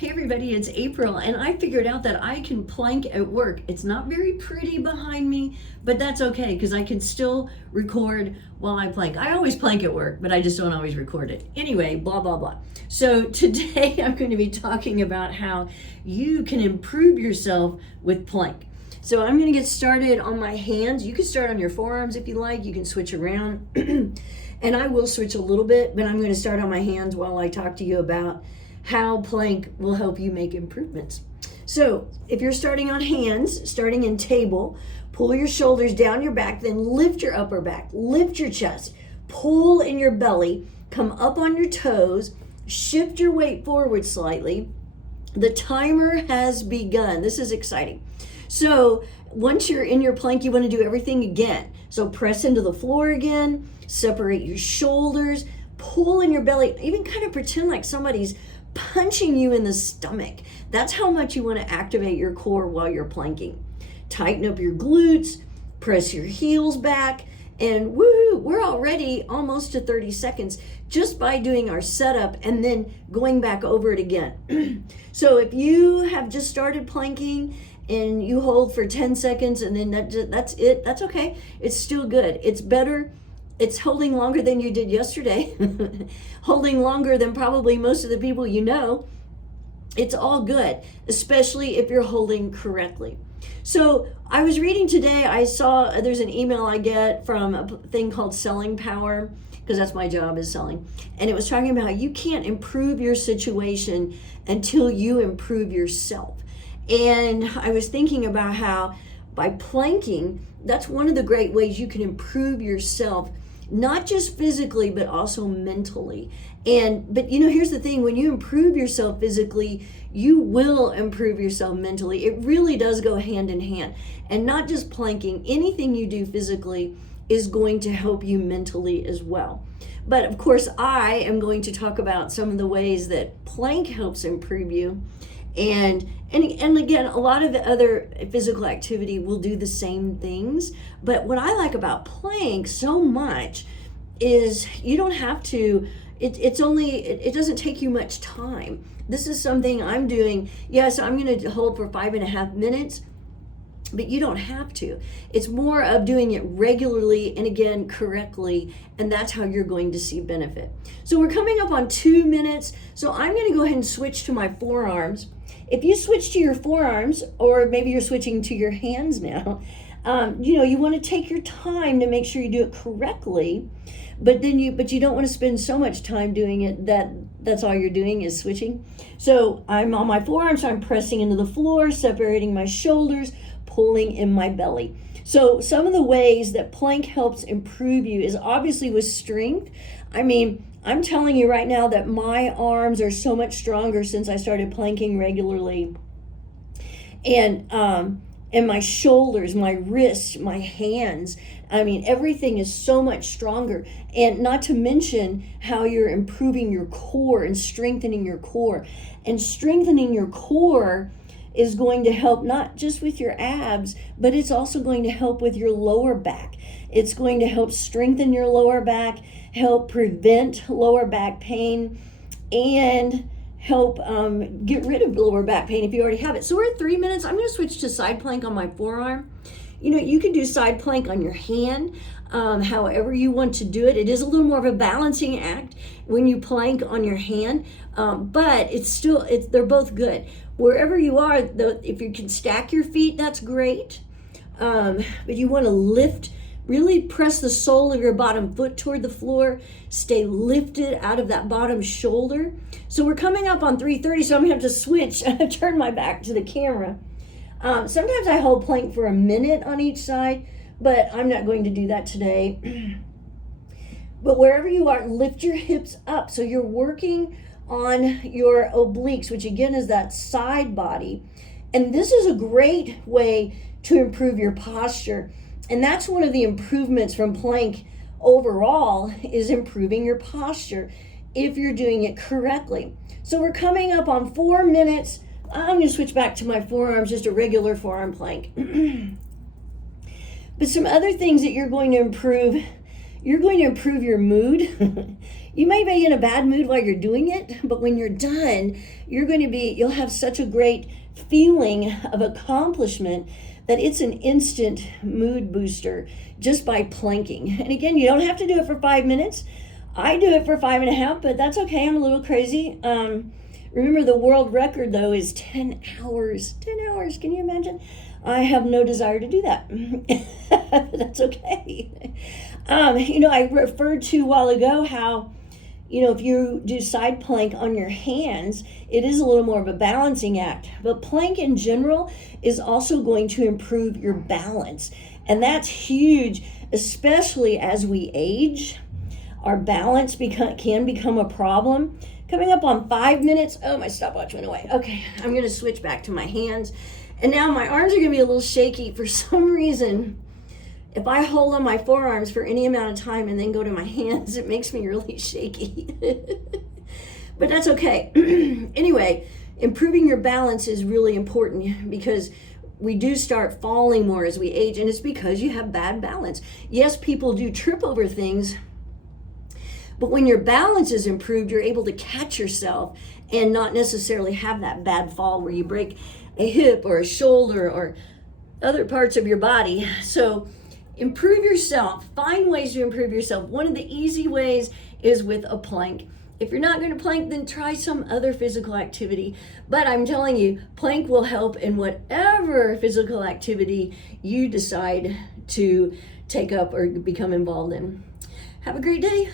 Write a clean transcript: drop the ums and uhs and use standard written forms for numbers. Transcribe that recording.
Hey everybody, it's April, and I figured out that I can plank at work. It's not very pretty behind me, but that's okay because I can still record while I plank. I always plank at work, but I just don't always record it. Anyway, blah, blah, blah. So today I'm going to be talking about how you can improve yourself with plank. So I'm going to get started on my hands. You can start on your forearms if you like. You can switch around. And I will switch a little bit, but I'm going to start on my hands while I talk to you about how plank will help you make improvements. So if you're starting on hands, starting in table, pull your shoulders down your back, then lift your upper back, lift your chest, pull in your belly, come up on your toes, shift your weight forward slightly. The timer has begun. This is exciting. So once you're in your plank, you want to do everything again. So press into the floor again, separate your shoulders, pull in your belly, even kind of pretend like somebody's punching you in the stomach. That's how much you want to activate your core while you're planking. Tighten up your glutes, press your heels back, and woohoo, we're already almost to 30 seconds just by doing our setup and then going back over it again. So if you have just started planking and you hold for 10 seconds and then that's it, that's okay. It's still good. It's better. It's holding longer than you did yesterday, holding longer than probably most of the people you know. It's all good, especially if you're holding correctly. So I was reading today, I saw there's an email I get from a thing called Selling Power, because that's my job is selling. And it was talking about how you can't improve your situation until you improve yourself. And I was thinking about how by planking, that's one of the great ways you can improve yourself, not just physically, but also mentally. But here's the thing, when you improve yourself physically, you will improve yourself mentally. It really does go hand in hand. And not just planking, anything you do physically is going to help you mentally as well. But of course, I am going to talk about some of the ways that plank helps improve you. And again, a lot of the other physical activity will do the same things. But what I like about plank so much is you don't have to, it doesn't take you much time. This is something I'm doing. Yes, I'm going to hold for 5.5 minutes, but you don't have to. It's more of doing it regularly and again, correctly, and that's how you're going to see benefit. So we're coming up on 2 minutes. So I'm going to go ahead and switch to my forearms. If you switch to your forearms, or maybe you're switching to your hands now, you want to take your time to make sure you do it correctly, but you don't want to spend so much time doing it that's all you're doing is switching. So I'm on my forearms, so I'm pressing into the floor, separating my shoulders, pulling in my belly. So some of the ways that plank helps improve you is obviously with strength. I mean, I'm telling you right now that my arms are so much stronger since I started planking regularly. And my shoulders, my wrists, my hands, I mean, everything is so much stronger. And not to mention how you're improving your core and strengthening your core. And strengthening your core is going to help not just with your abs, but it's also going to help with your lower back. It's going to help strengthen your lower back, help prevent lower back pain, and help get rid of lower back pain if you already have it. So we're at 3 minutes. I'm going to switch to side plank on my forearm. You can do side plank on your hand, however you want to do it. It is a little more of a balancing act when you plank on your hand, but they're both good. Wherever you are, though, if you can stack your feet, that's great. But you want to lift, really press the sole of your bottom foot toward the floor. Stay lifted out of that bottom shoulder. So we're coming up on 3:30, so I'm going to have to switch and turn my back to the camera. Sometimes I hold plank for a minute on each side, but I'm not going to do that today. But wherever you are, lift your hips up. So you're working on your obliques, which again is that side body. And this is a great way to improve your posture. And that's one of the improvements from plank overall, is improving your posture if you're doing it correctly. So we're coming up on 4 minutes. I'm going to switch back to my forearms, just a regular forearm plank. But some other things that you're going to improve You're going to improve your mood. You may be in a bad mood while you're doing it, but when you're done, you'll have such a great feeling of accomplishment that it's an instant mood booster just by planking. And again, you don't have to do it for 5 minutes. I do it for 5.5, but that's okay. I'm a little crazy. Remember, the world record, though, is 10 hours. 10 hours, can you imagine? I have no desire to do that. That's okay. I referred to a while ago how, if you do side plank on your hands, it is a little more of a balancing act. But plank in general is also going to improve your balance. And that's huge, especially as we age. Our balance can become a problem. Coming up on 5 minutes. Oh, my stopwatch went away. Okay, I'm going to switch back to my hands. And now my arms are going to be a little shaky for some reason. If I hold on my forearms for any amount of time and then go to my hands, it makes me really shaky. But that's okay. Anyway, improving your balance is really important because we do start falling more as we age, and it's because you have bad balance. Yes, people do trip over things, but when your balance is improved, you're able to catch yourself and not necessarily have that bad fall where you break a hip or a shoulder or other parts of your body. So improve yourself. Find ways to improve yourself. One of the easy ways is with a plank. If you're not going to plank, then try some other physical activity. But I'm telling you, plank will help in whatever physical activity you decide to take up or become involved in. Have a great day.